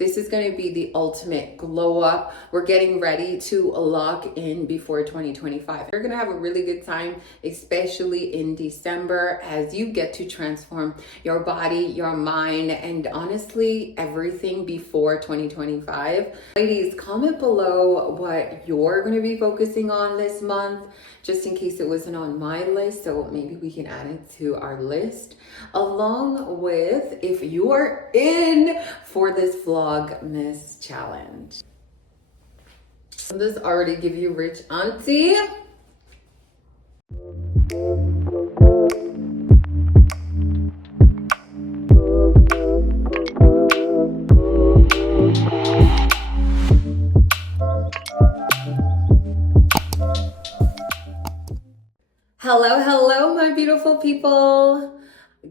This is going to be the ultimate glow up. We're getting ready to lock in before 2025. You're going to have a really good time, especially in December, as you get to transform your body, your mind, and honestly, everything before 2025. Ladies, comment below what you're going to be focusing on this month, just in case it wasn't on my list. So maybe we can add it to our list, along with if you are in for this Vlogmas challenge. Does this already give you rich auntie? Hello, my beautiful people.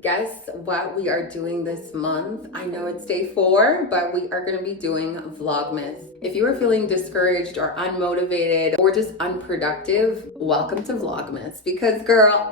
Guess what we are doing this month? I know it's day 4, but we are going to be doing Vlogmas. If you are feeling discouraged or unmotivated or just unproductive, welcome to Vlogmas, because girl,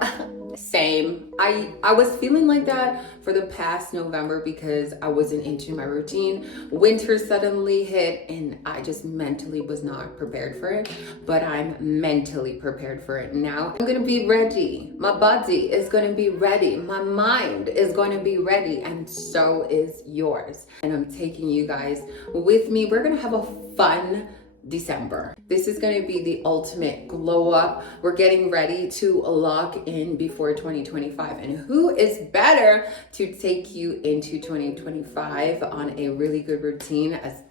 same. I was feeling like that for the past November because I wasn't into my routine. Winter suddenly hit and I just mentally was not prepared for it, but I'm mentally prepared for it now. I'm going to be ready. My body is going to be ready. My mind is going to be ready, and so is yours. And I'm taking you guys with me. We're going to have a fun December. This is going to be the ultimate glow up. We're getting ready to lock in before 2025. And who is better to take you into 2025 on a really good routine as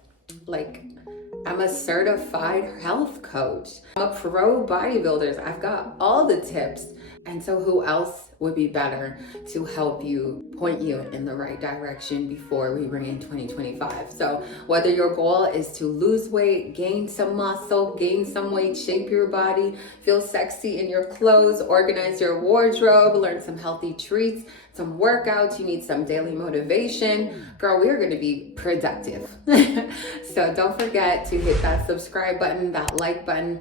I'm a certified health coach. I'm a pro bodybuilder. I've got all the tips. And so who else would be better to help you, point you in the right direction before we bring in 2025? So whether your goal is to lose weight, gain some muscle, gain some weight, shape your body, feel sexy in your clothes, organize your wardrobe, learn some healthy treats, some workouts, you need some daily motivation, girl, we are going to be productive. So don't forget to hit that subscribe button, that like button,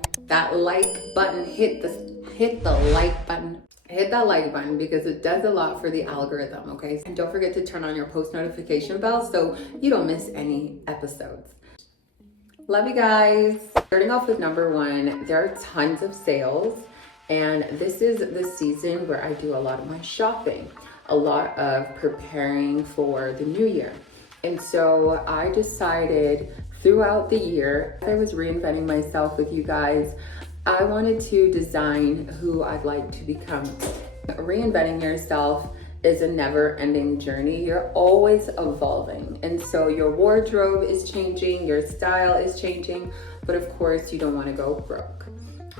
hit the like button. Hit that like button because it does a lot for the algorithm, okay? And don't forget to turn on your post notification bell so you don't miss any episodes. Love you guys. Starting off with number 1, there are tons of sales, and this is the season where I do a lot of my shopping, a lot of preparing for the new year. And so I decided throughout the year, I was reinventing myself with you guys. I wanted to design who I'd like to become. Reinventing yourself is a never-ending journey. You're always evolving. And so your wardrobe is changing, your style is changing, but of course you don't want to go broke.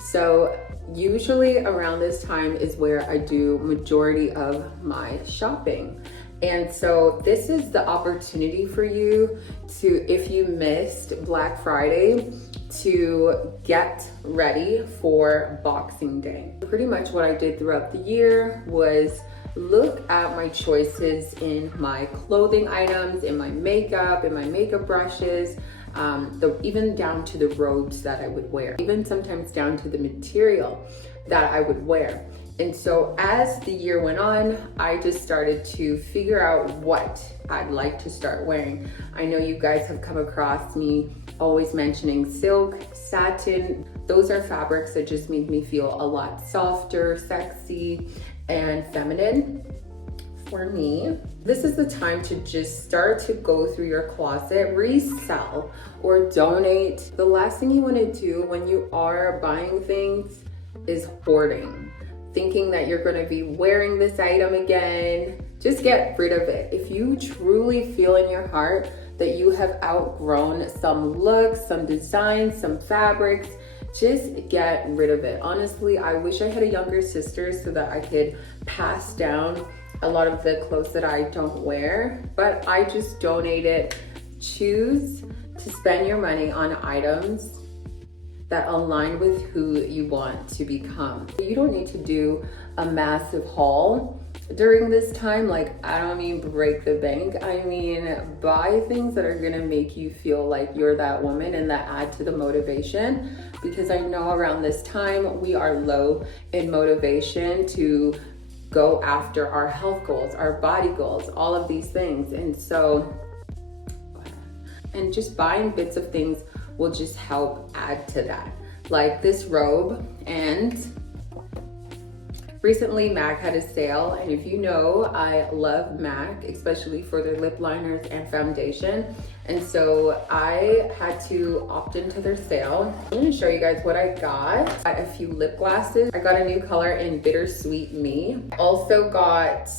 So usually around this time is where I do majority of my shopping. And so this is the opportunity for you to, if you missed Black Friday, to get ready for Boxing Day. Pretty much what I did throughout the year was look at my choices in my clothing items, in my makeup brushes, even down to the robes that I would wear, even sometimes down to the material that I would wear. And so as the year went on, I just started to figure out what I'd like to start wearing. I know you guys have come across me always mentioning silk, satin. Those are fabrics that just make me feel a lot softer, sexy, and feminine. For me, this is the time to just start to go through your closet, resell or donate. The last thing you want to do when you are buying things is hoarding, thinking that you're going to be wearing this item again. Just get rid of it. If you truly feel in your heart that you have outgrown some looks, some designs, some fabrics, just get rid of it. Honestly, I wish I had a younger sister so that I could pass down a lot of the clothes that I don't wear, but I just donate it. Choose to spend your money on items that align with who you want to become. You don't need to do a massive haul during this time. I don't mean break the bank. I mean, buy things that are gonna make you feel like you're that woman and that add to the motivation. Because I know around this time, we are low in motivation to go after our health goals, our body goals, all of these things. and just buying bits of things will just help add to that. Like this robe, and recently MAC had a sale, and if you know, I love MAC, especially for their lip liners and foundation. And so I had to opt into their sale. I'm gonna show you guys what I got. I got a few lip glosses. I got a new color in Bittersweet Me. I also got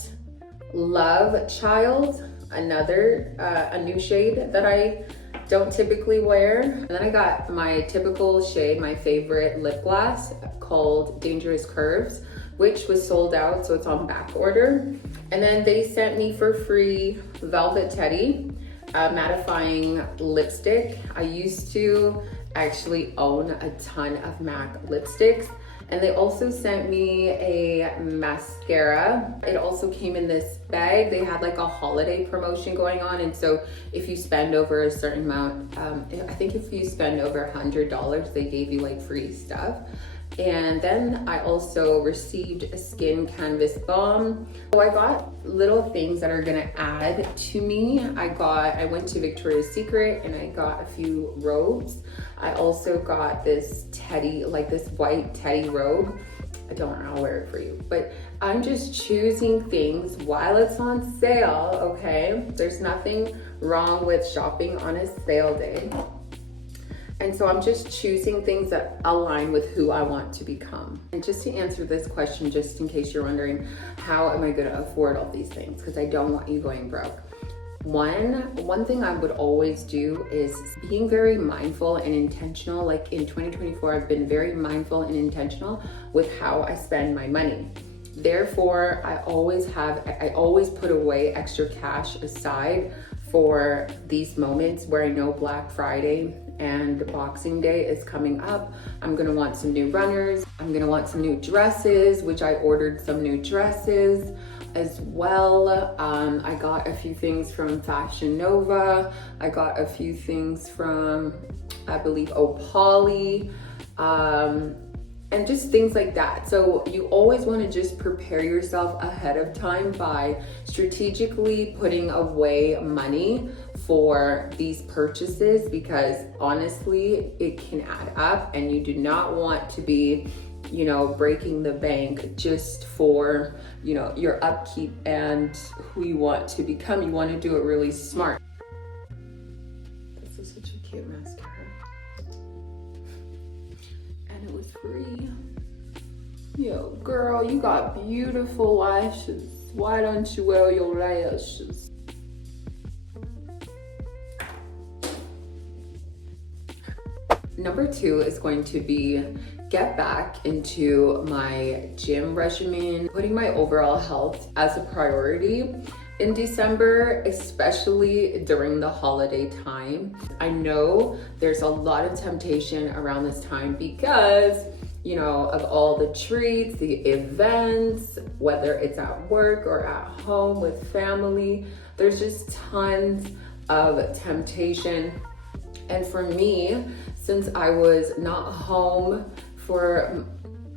Love Child, a new shade that I don't typically wear. And then I got my typical shade, my favorite lip gloss called Dangerous Curves, which was sold out, so it's on back order. And then they sent me for free Velvet Teddy mattifying lipstick. I used to actually own a ton of MAC lipsticks, and they also sent me a mascara. It also came in this bag. They had like a holiday promotion going on, and so if you spend over a certain amount, I think if you spend over $100, they gave you like free stuff. And then I also received a skin canvas balm. So I got little things that are gonna add to me. I went to Victoria's Secret and I got a few robes. I also got this teddy, like this white teddy robe. I don't know, I'll wear it for you. But I'm just choosing things while it's on sale, okay? There's nothing wrong with shopping on a sale day. And so I'm just choosing things that align with who I want to become. And just to answer this question, just in case you're wondering, how am I gonna afford all these things? Because I don't want you going broke. One thing I would always do is being very mindful and intentional. Like in 2024, I've been very mindful and intentional with how I spend my money. Therefore, I always put away extra cash aside for these moments where I know Black Friday and Boxing Day is coming up. I'm gonna want some new runners. I'm gonna want some new dresses, which I ordered some new dresses as well. I got a few things from Fashion Nova. I got a few things from, I believe, Opali. And just things like that. So you always want to just prepare yourself ahead of time by strategically putting away money for these purchases, because honestly, it can add up and you do not want to be, breaking the bank just for, your upkeep and who you want to become. You want to do it really smart. This is such a cute mascara. And it was free. Yo, girl, you got beautiful lashes. Why don't you wear your lashes? Number 2 is going to be get back into my gym regimen, putting my overall health as a priority in December, especially during the holiday time. I know there's a lot of temptation around this time because, of all the treats, the events, whether it's at work or at home with family, there's just tons of temptation. And for me, since I was not home for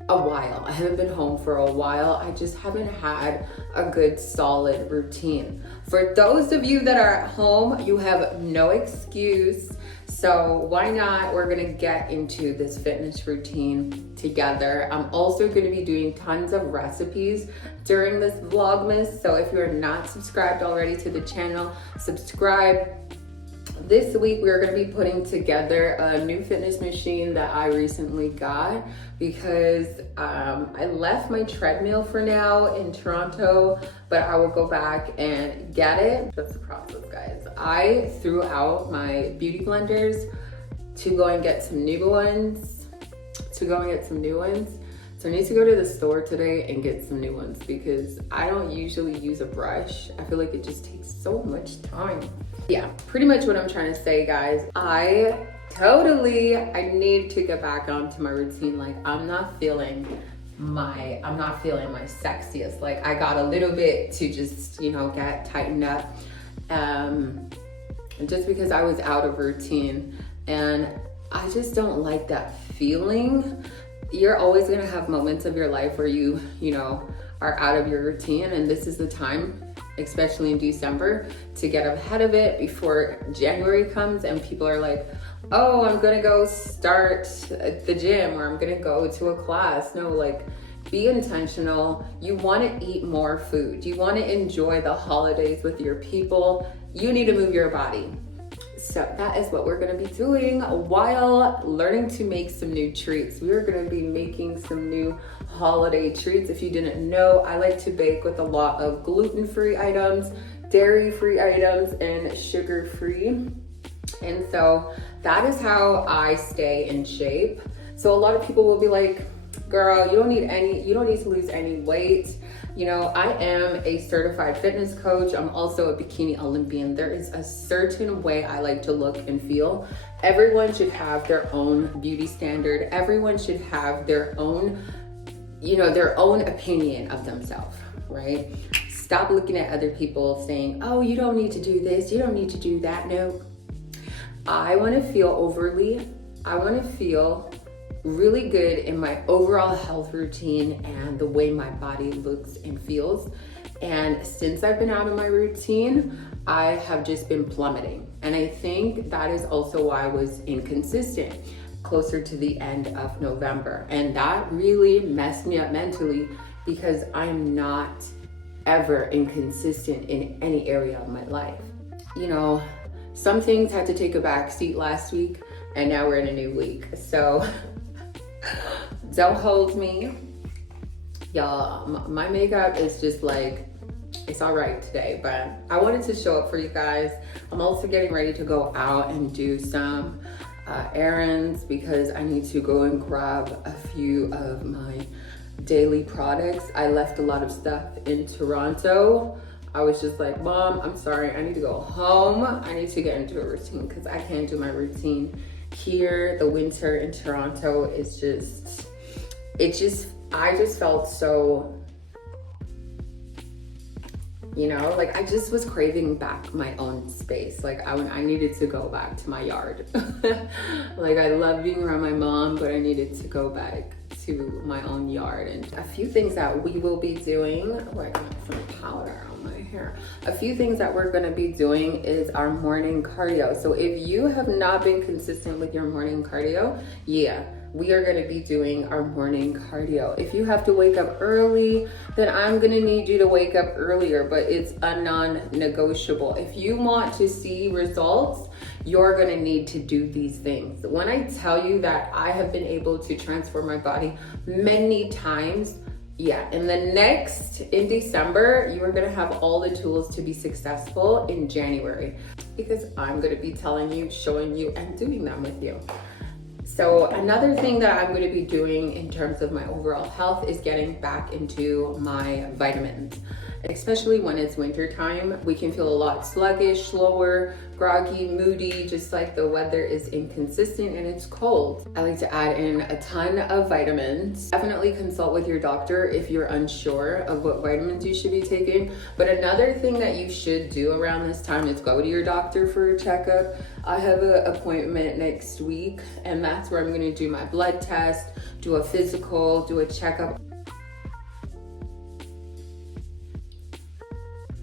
a while, I haven't been home for a while, I just haven't had a good solid routine. For those of you that are at home, you have no excuse. So why not? We're gonna get into this fitness routine together. I'm also gonna be doing tons of recipes during this Vlogmas. So if you're not subscribed already to the channel, subscribe. This week we're going to be putting together a new fitness machine that I recently got because I left my treadmill for now in Toronto, but I will go back and get it. That's the process, guys. I threw out my beauty blenders to go and get some new ones. So I need to go to the store today and get some new ones because I don't usually use a brush. I feel like it just takes so much time. Yeah, pretty much what I'm trying to say, guys. I need to get back onto my routine. Like I'm not feeling my sexiest. Like I got a little bit to just, get tightened up. Just because I was out of routine, and I just don't like that feeling. You're always gonna have moments of your life where you are out of your routine, and this is the time especially in December, to get ahead of it before January comes and people are like, oh, I'm gonna go start at the gym, or I'm gonna go to a class. No, like, be intentional. You want to eat more food. You want to enjoy the holidays with your people. You need to move your body. So that is what we're going to be doing while learning to make some new treats. We are going to be making some new holiday treats. If you didn't know, I like to bake with a lot of gluten-free items, dairy-free items, and sugar-free. And so that is how I stay in shape. So a lot of people will be like, girl, you don't need to lose any weight. You know, I am a certified fitness coach. I'm also a bikini Olympian. There is a certain way I like to look and feel. Everyone should have their own beauty standard. Everyone should have their own, their own opinion of themselves, right? Stop looking at other people saying, oh, you don't need to do this, you don't need to do that. No, I want to feel really good in my overall health routine and the way my body looks and feels. And since I've been out of my routine, I have just been plummeting. And I think that is also why I was inconsistent closer to the end of November. And that really messed me up mentally, because I'm not ever inconsistent in any area of my life. You know, some things had to take a back seat last week, and now we're in a new week. So don't hold me. Y'all, my makeup is just like, it's all right today, but I wanted to show up for you guys. I'm also getting ready to go out and do some errands, because I need to go and grab a few of my daily products. I left a lot of stuff in Toronto. I was just like, Mom, I'm sorry, I need to go home. I need to get into a routine, because I can't do my routine here. The winter in Toronto is I just felt so, like I just was craving back my own space. Like I needed to go back to my yard. Like, I love being around my mom, but I needed to go back to my own yard. And a few things that we will be doing, oh, I got some powder on my hair. A few things that we're gonna be doing is our morning cardio. So if you have not been consistent with your morning cardio, we are gonna be doing our morning cardio. If you have to wake up early, then I'm gonna need you to wake up earlier, but it's a non-negotiable. If you want to see results, you're gonna need to do these things. When I tell you that I have been able to transform my body many times, in December, you are gonna have all the tools to be successful in January, because I'm gonna be telling you, showing you, and doing them with you. So another thing that I'm going to be doing in terms of my overall health is getting back into my vitamins. Especially when it's winter time, we can feel a lot sluggish, slower, groggy, moody, just like the weather is inconsistent and it's cold. I like to add in a ton of vitamins. Definitely consult with your doctor if you're unsure of what vitamins you should be taking. But another thing that you should do around this time is go to your doctor for a checkup. I have an appointment next week, and that's where I'm going to do my blood test, do a physical, do a checkup.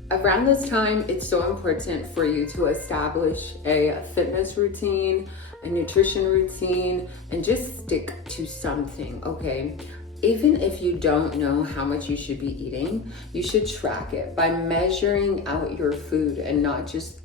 Around this time, it's so important for you to establish a fitness routine, a nutrition routine, and just stick to something, okay? Even if you don't know how much you should be eating, you should track it by measuring out your food and not just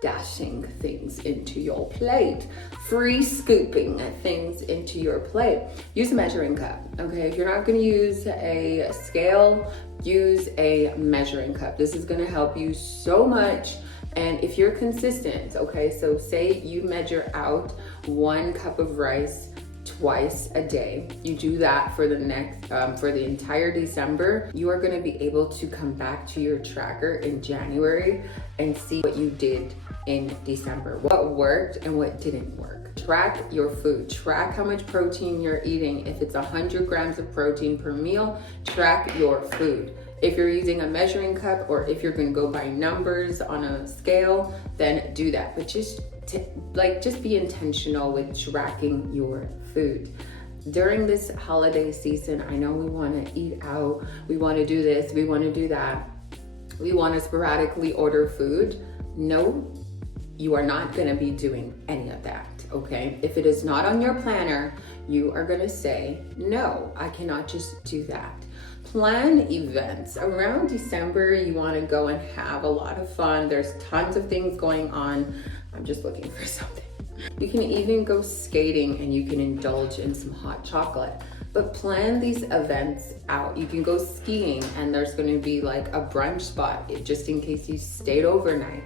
dashing things into your plate, free scooping things into your plate. Use a measuring cup, okay? If you're not gonna use a scale, use a measuring cup. This is gonna help you so much. And if you're consistent, okay, so say you measure out 1 cup of rice twice a day. You do that for the entire December. You are gonna be able to come back to your tracker in January and see what you did in December, what worked and what didn't work. Track your food, track how much protein you're eating. If it's 100 grams of protein per meal, track your food. If you're using a measuring cup, or if you're gonna go by numbers on a scale, then do that. But just be intentional with tracking your food. During this holiday season, I know we wanna eat out, we wanna do this, we wanna do that. we want to sporadically order food. No, you are not going to be doing any of that, okay? If it is not on your planner, you are going to say, no, I cannot just do that. Plan events. Around December, you want to go and have a lot of fun. There's tons of things going on. I'm just looking for something. You can even go skating and you can indulge in some hot chocolate. But plan these events out. You can go skiing and there's going to be like a brunch spot just in case you stayed overnight.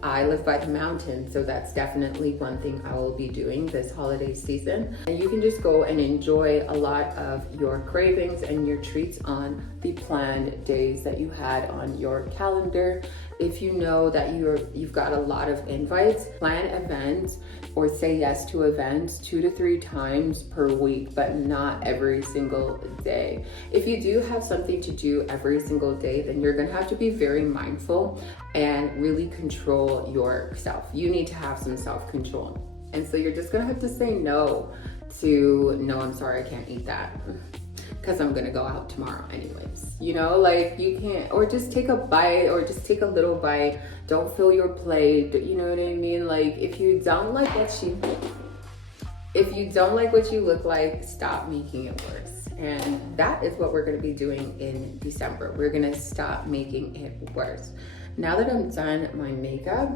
I live by the mountain, so that's definitely one thing I will be doing this holiday season. And you can just go and enjoy a lot of your cravings and your treats on the planned days that you had on your calendar. If you know that you've got a lot of invites, plan events or say yes to events 2 to 3 times per week, but not every single day. If you do have something to do every single day, then you're gonna have to be very mindful and really control yourself. You need to have some self-control. And so you're just gonna have to say no to, no, I'm sorry, I can't eat that, because I'm gonna go out tomorrow anyways. You know, like you can't, or just take a bite or just take a little bite. Don't fill your plate, you know what I mean? Like if you don't like what you look like, stop making it worse. And that is what we're gonna be doing in December. We're gonna stop making it worse. Now that I'm done my makeup,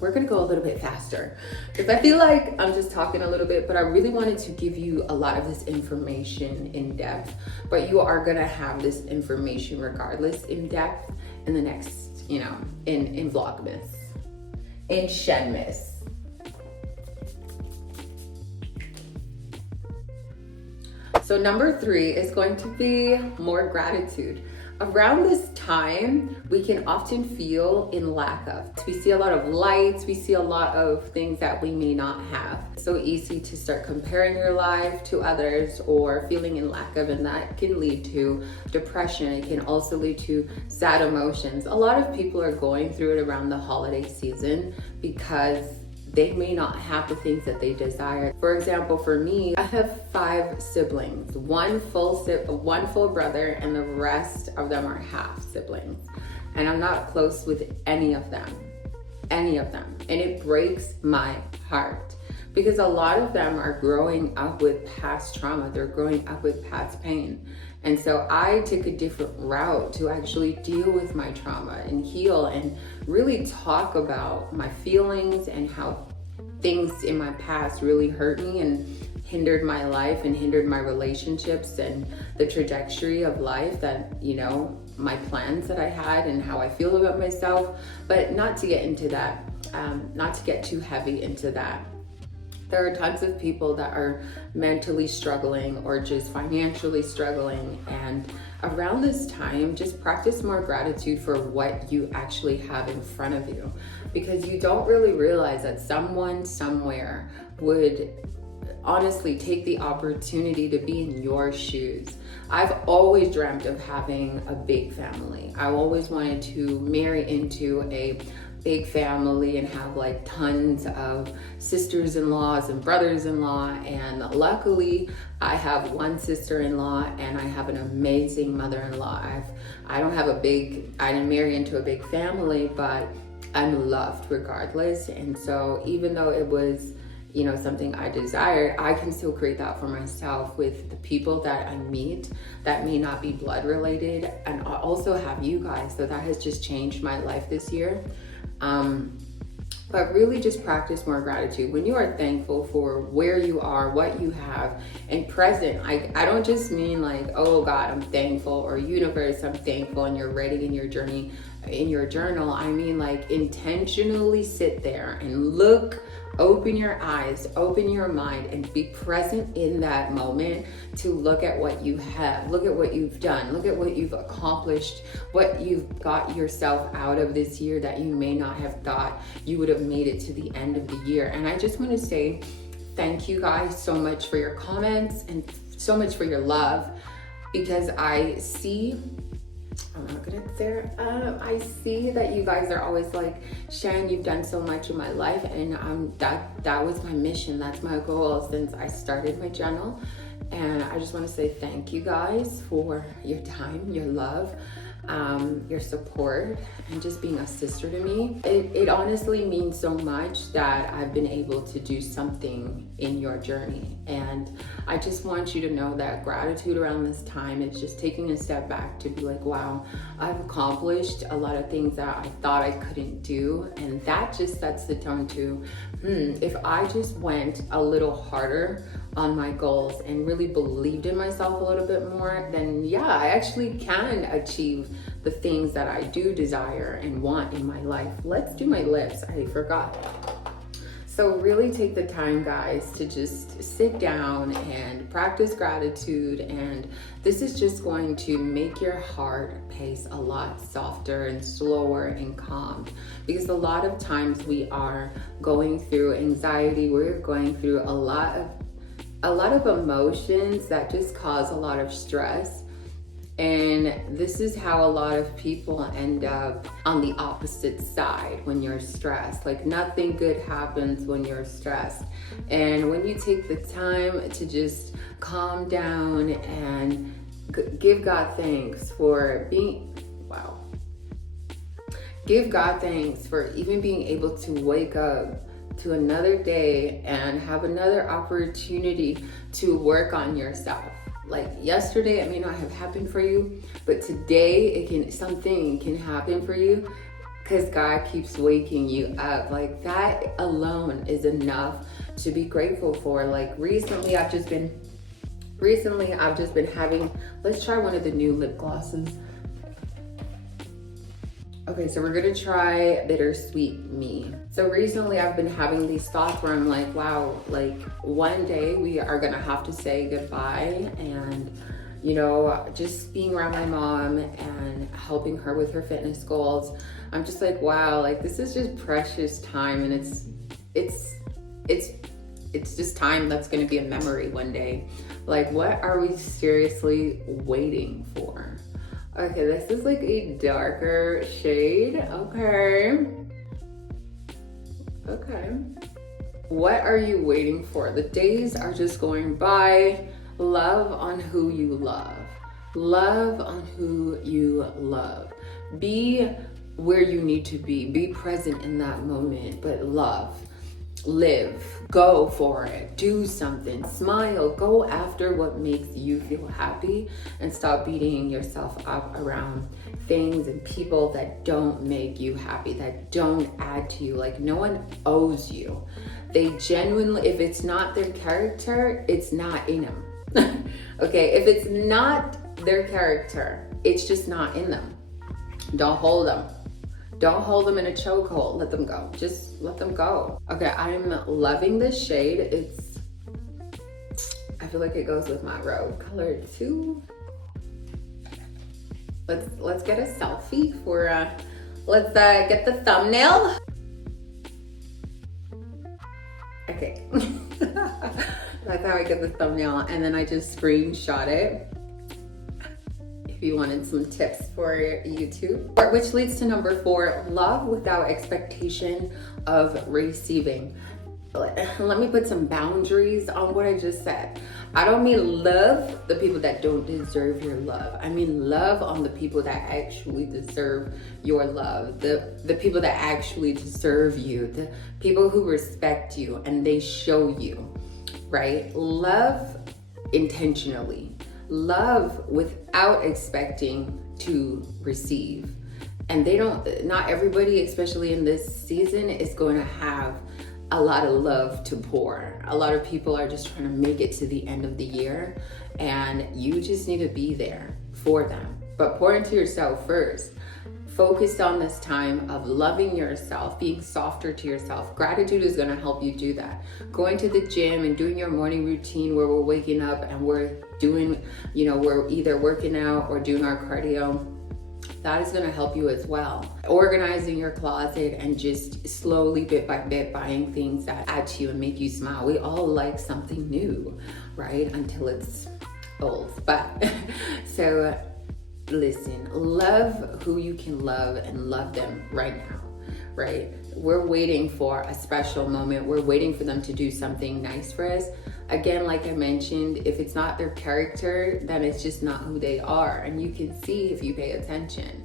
we're gonna go a little bit faster because I feel like I'm just talking a little bit, but I really wanted to give you a lot of this information in depth. But you are gonna have this information regardless in depth in the next, you know, in Vlogmas, in Shenmas. So number 3 is going to be more gratitude. Around this time, we can often feel in lack of. We see a lot of lights, we see a lot of things that we may not have. It's so easy to start comparing your life to others or feeling in lack of, and that can lead to depression. It can also lead to sad emotions. A lot of people are going through it around the holiday season because they may not have the things that they desire. For example, for me, I have 5 siblings, one full brother, and the rest of them are half siblings. And I'm not close with any of them. And it breaks my heart because a lot of them are growing up with past trauma. They're growing up with past pain. And so I took a different route to actually deal with my trauma and heal and really talk about my feelings and how things in my past really hurt me and hindered my life and hindered my relationships and the trajectory of life that, you know, my plans that I had and how I feel about myself, but not to get into that, not to get too heavy into that. There are tons of people that are mentally struggling or just financially struggling, and around this time, just practice more gratitude for what you actually have in front of you, because you don't really realize that someone somewhere would honestly take the opportunity to be in your shoes. I've always dreamt of having a big family. I always wanted to marry into a big family and have like tons of sisters-in-laws and brothers-in-law, and luckily I have one sister-in-law and I have an amazing mother-in-law. I didn't marry into a big family, but I'm loved regardless. And so even though it was, you know, something I desired, I can still create that for myself with the people that I meet that may not be blood related, and I also have you guys. So that has just changed my life this year. But really just practice more gratitude. When you are thankful for where you are, what you have, and present, I don't just mean like, oh God, I'm thankful, or universe, I'm thankful, and you're writing in your journey, in your journal. I mean like intentionally sit there and look, open your eyes, open your mind, and be present in that moment to look at what you have, look at what you've done, look at what you've accomplished, what you've got yourself out of this year that you may not have thought you would have made it to the end of the year. And I just want to say thank you guys so much for your comments and so much for your love, because I see I see that you guys are always like, Shen, you've done so much in my life, and that was my mission. That's my goal since I started my channel. And I just want to say thank you guys for your time, your love. your support, and just being a sister to me. It honestly means so much that I've been able to do something in your journey. And I just want you to know that gratitude around this time is just taking a step back to be like, wow, I've accomplished a lot of things that I thought I couldn't do. And that just sets the tone to, if I just went a little harder on my goals and really believed in myself a little bit more, then yeah, I actually can achieve the things that I do desire and want in my life. Let's do my lips, I forgot. So really take the time, guys, to just sit down and practice gratitude. And this is just going to make your heart pace a lot softer and slower and calm. Because a lot of times we are going through anxiety, we're going through a lot of emotions that just cause a lot of stress. And this is how a lot of people end up on the opposite side when you're stressed. Like nothing good happens when you're stressed. And when you take the time to just calm down and give God thanks for being, give God thanks for even being able to wake up to another day and have another opportunity to work on yourself. Like yesterday, it may not have happened for you, but today something can happen for you because God keeps waking you up. Like that alone is enough to be grateful for. Like recently I've just been having, let's try one of the new lip glosses. Okay, so we're gonna try Bittersweet Me. So recently I've been having these thoughts where I'm like, wow, like one day we are gonna have to say goodbye. And, you know, just being around my mom and helping her with her fitness goals, I'm just like, wow, like this is just precious time. And it's just time that's gonna be a memory one day. Like, what are we seriously waiting for? Okay, this is like a darker shade. Okay. What are you waiting for? The days are just going by. Love on who you love. Love on who you love. Be where you need to be. Be present in that moment, but love. Live, go for it, do something, smile, go after what makes you feel happy, and stop beating yourself up around things and people that don't make you happy, that don't add to you. Like no one owes you. They genuinely, if it's not their character, it's not in them. Okay, if it's not their character, it's just not in them. Don't hold them. Don't hold them in a chokehold. Let them go. Just let them go. Okay, I'm loving this shade. I feel like it goes with my robe color too. Let's get a selfie for let's get the thumbnail. Okay. That's how I get the thumbnail, and then I just screenshot it. If you wanted some tips for YouTube. Which leads to number 4, love without expectation of receiving. Let me put some boundaries on what I just said. I don't mean love the people that don't deserve your love. I mean love on the people that actually deserve your love. The people that actually deserve you. The people who respect you and they show you, right? Love intentionally. Love without expecting to receive. And not everybody, especially in this season, is going to have a lot of love to pour. A lot of people are just trying to make it to the end of the year, and you just need to be there for them. But pour into yourself first. Focused on this time of loving yourself, being softer to yourself. Gratitude is going to help you do that. Going to the gym and doing your morning routine where we're waking up and we're doing, we're either working out or doing our cardio. That is going to help you as well. Organizing your closet and just slowly, bit by bit, buying things that add to you and make you smile. We all like something new, right? Until it's old. But so listen, love who you can love and love them right now, right? we're waiting for a special moment. We're waiting for them to do something nice for us. Again, like I mentioned, if it's not their character, then it's just not who they are. And you can see if you pay attention.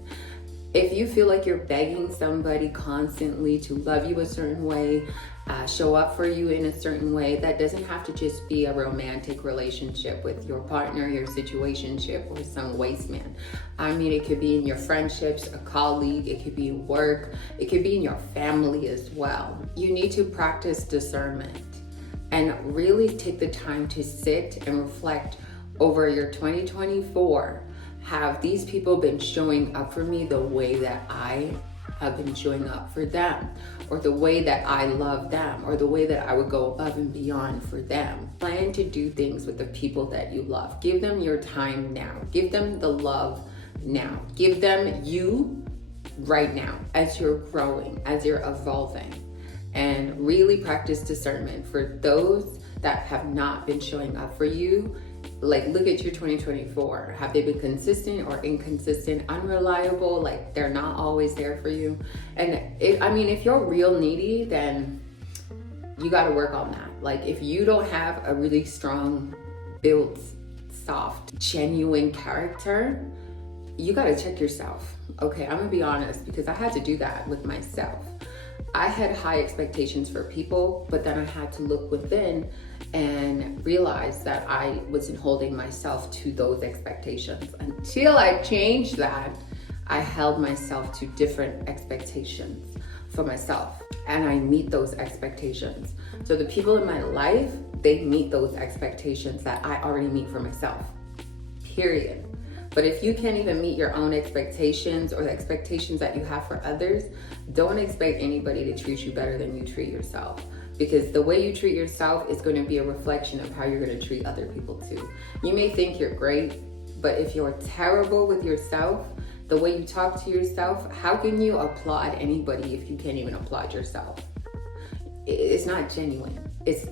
If you feel like you're begging somebody constantly to love you a certain way, show up for you in a certain way, that doesn't have to just be a romantic relationship with your partner, your situationship, or some waste man. I mean, it could be in your friendships, a colleague, it could be in work, it could be in your family as well. You need to practice discernment and really take the time to sit and reflect over your 2024. Have these people been showing up for me the way that I have been showing up for them, or the way that I love them, or the way that I would go above and beyond for them? Plan to do things with the people that you love. Give them your time now. Give them the love now. Give them you right now as you're growing, as you're evolving. And really practice discernment for those that have not been showing up for you. Like, look at your 2024. Have they been consistent or inconsistent, unreliable? Like, they're not always there for you. And if you're real needy, then you got to work on that. Like, if you don't have a really strong, built, soft, genuine character, you got to check yourself. Okay, I'm gonna be honest, because I had to do that with myself. I had high expectations for people, but then I had to look within and realize that I wasn't holding myself to those expectations. Until I changed that, I held myself to different expectations for myself, and I meet those expectations. So the people in my life, they meet those expectations that I already meet for myself, period. But if you can't even meet your own expectations or the expectations that you have for others, don't expect anybody to treat you better than you treat yourself. Because the way you treat yourself is going to be a reflection of how you're going to treat other people too. You may think you're great, but if you're terrible with yourself, the way you talk to yourself, how can you applaud anybody if you can't even applaud yourself? It's not genuine. It's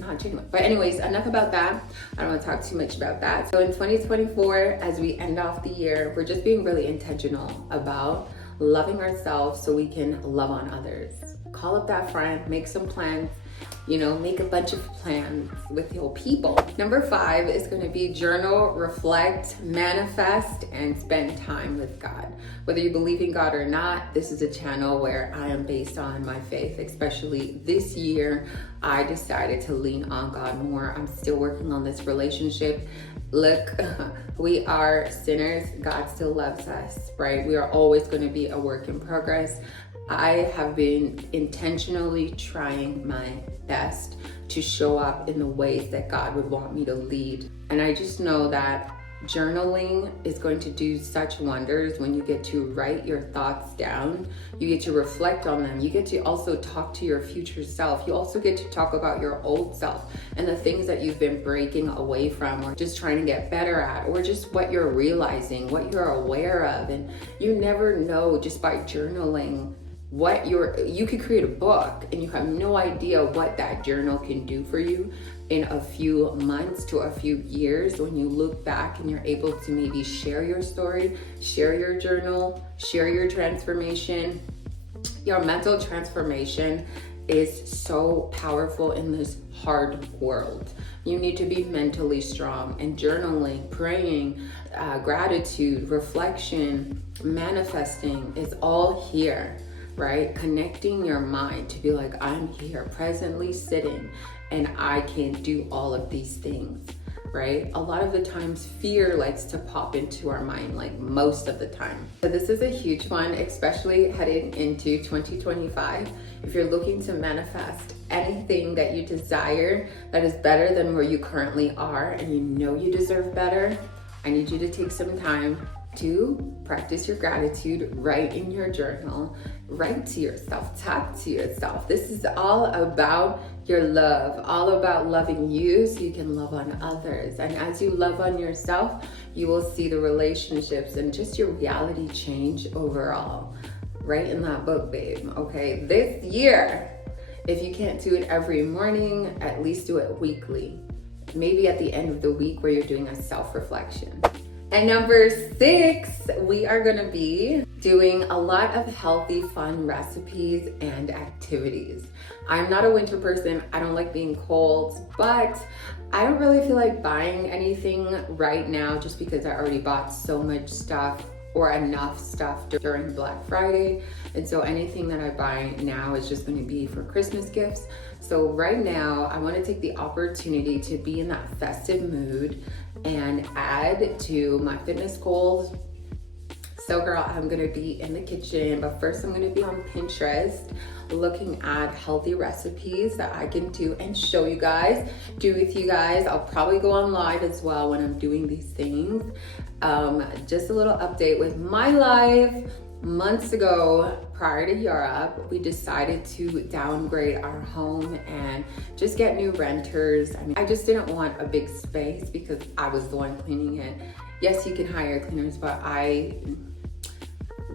not genuine. But anyways, enough about that. I don't want to talk too much about that. So in 2024, as we end off the year, we're just being really intentional about loving ourselves so we can love on others. Call up that friend, make some plans, make a bunch of plans with your people. Number 5 is going to be journal, reflect, manifest, and spend time with God. Whether you believe in God or not, this is a channel where I am based on my faith. Especially this year, I decided to lean on God more. I'm still working on this relationship. Look, we are sinners. God still loves us, right? We are always going to be a work in progress. I have been intentionally trying my best to show up in the ways that God would want me to lead. And I just know that journaling is going to do such wonders when you get to write your thoughts down. You get to reflect on them. You get to also talk to your future self. You also get to talk about your old self and the things that you've been breaking away from, or just trying to get better at, or just what you're realizing, what you're aware of. And you never know, just by journaling, you could create a book and you have no idea what that journal can do for you in a few months to a few years when you look back and you're able to maybe share your story, share your journal, share your transformation. Your mental transformation is so powerful in this hard world. You need to be mentally strong, and journaling, praying, gratitude, reflection, manifesting is all here. Right? Connecting your mind to be like, I'm here presently sitting and I can do all of these things, right? A lot of the times fear likes to pop into our mind, like most of the time. So this is a huge one, especially heading into 2025. If you're looking to manifest anything that you desire that is better than where you currently are, and you know you deserve better, I need you to take some time to practice your gratitude, write in your journal, write to yourself, talk to yourself. This is all about your love, all about loving you so you can love on others. And as you love on yourself, you will see the relationships and just your reality change overall. Write in that book, babe, okay? This year, if you can't do it every morning, at least do it weekly. Maybe at the end of the week where you're doing a self-reflection. And number 6, we are gonna be doing a lot of healthy, fun recipes and activities. I'm not a winter person, I don't like being cold, but I don't really feel like buying anything right now just because I already bought so much stuff or enough stuff during Black Friday. And so anything that I buy now is just gonna be for Christmas gifts. So right now, I wanna take the opportunity to be in that festive mood and add to my fitness goals. So girl, I'm gonna be in the kitchen, but first I'm gonna be on Pinterest looking at healthy recipes that I can do and show you guys, do with you guys. I'll probably go on live as well when I'm doing these things. Just a little update with my life. Months ago, prior to Europe, we decided to downgrade our home and just get new renters. I mean, I just didn't want a big space because I was the one cleaning it. Yes, you can hire cleaners, but I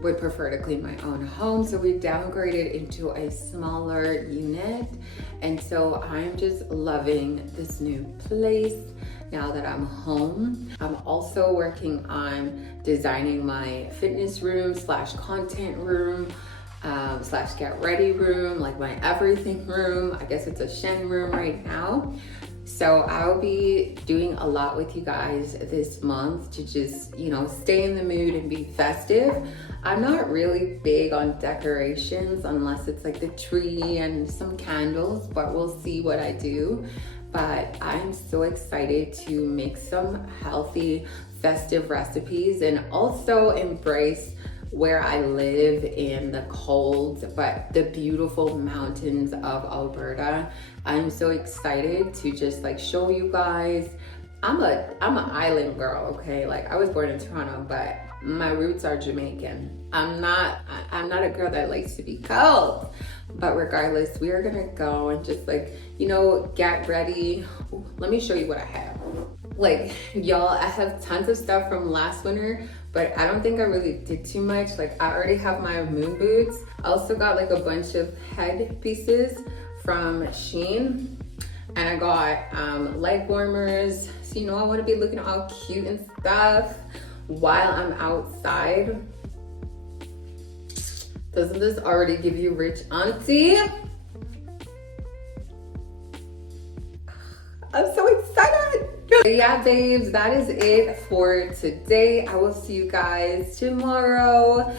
would prefer to clean my own home. So we downgraded into a smaller unit. And so I'm just loving this new place now that I'm home. I'm also working on designing my fitness room / content room / get ready room, like my everything room. I guess it's a Shen room right now. So I'll be doing a lot with you guys this month to just, you know, stay in the mood and be festive. I'm not really big on decorations unless it's like the tree and some candles, but we'll see what I do. But I'm so excited to make some healthy, festive recipes and also embrace where I live in the cold but the beautiful mountains of Alberta. I'm so excited to just like show you guys. I'm an island girl, okay? Like I was born in Toronto, but my roots are Jamaican. I'm not a girl that likes to be cold. But regardless, we are gonna go and just like, you know, get ready. Ooh, let me show you what I have. Like, y'all, I have tons of stuff from last winter, but I don't think I really did too much. Like, I already have my moon boots. I also got like a bunch of head pieces from Shen. And I got leg warmers. So, you know, I wanna be looking all cute and stuff while I'm outside. Doesn't this already give you rich auntie? I'm so excited. Yeah, babes, that is it for today. I will see you guys tomorrow.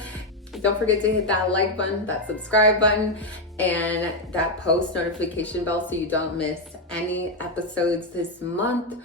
Don't forget to hit that like button, that subscribe button, and that post notification bell so you don't miss any episodes this month.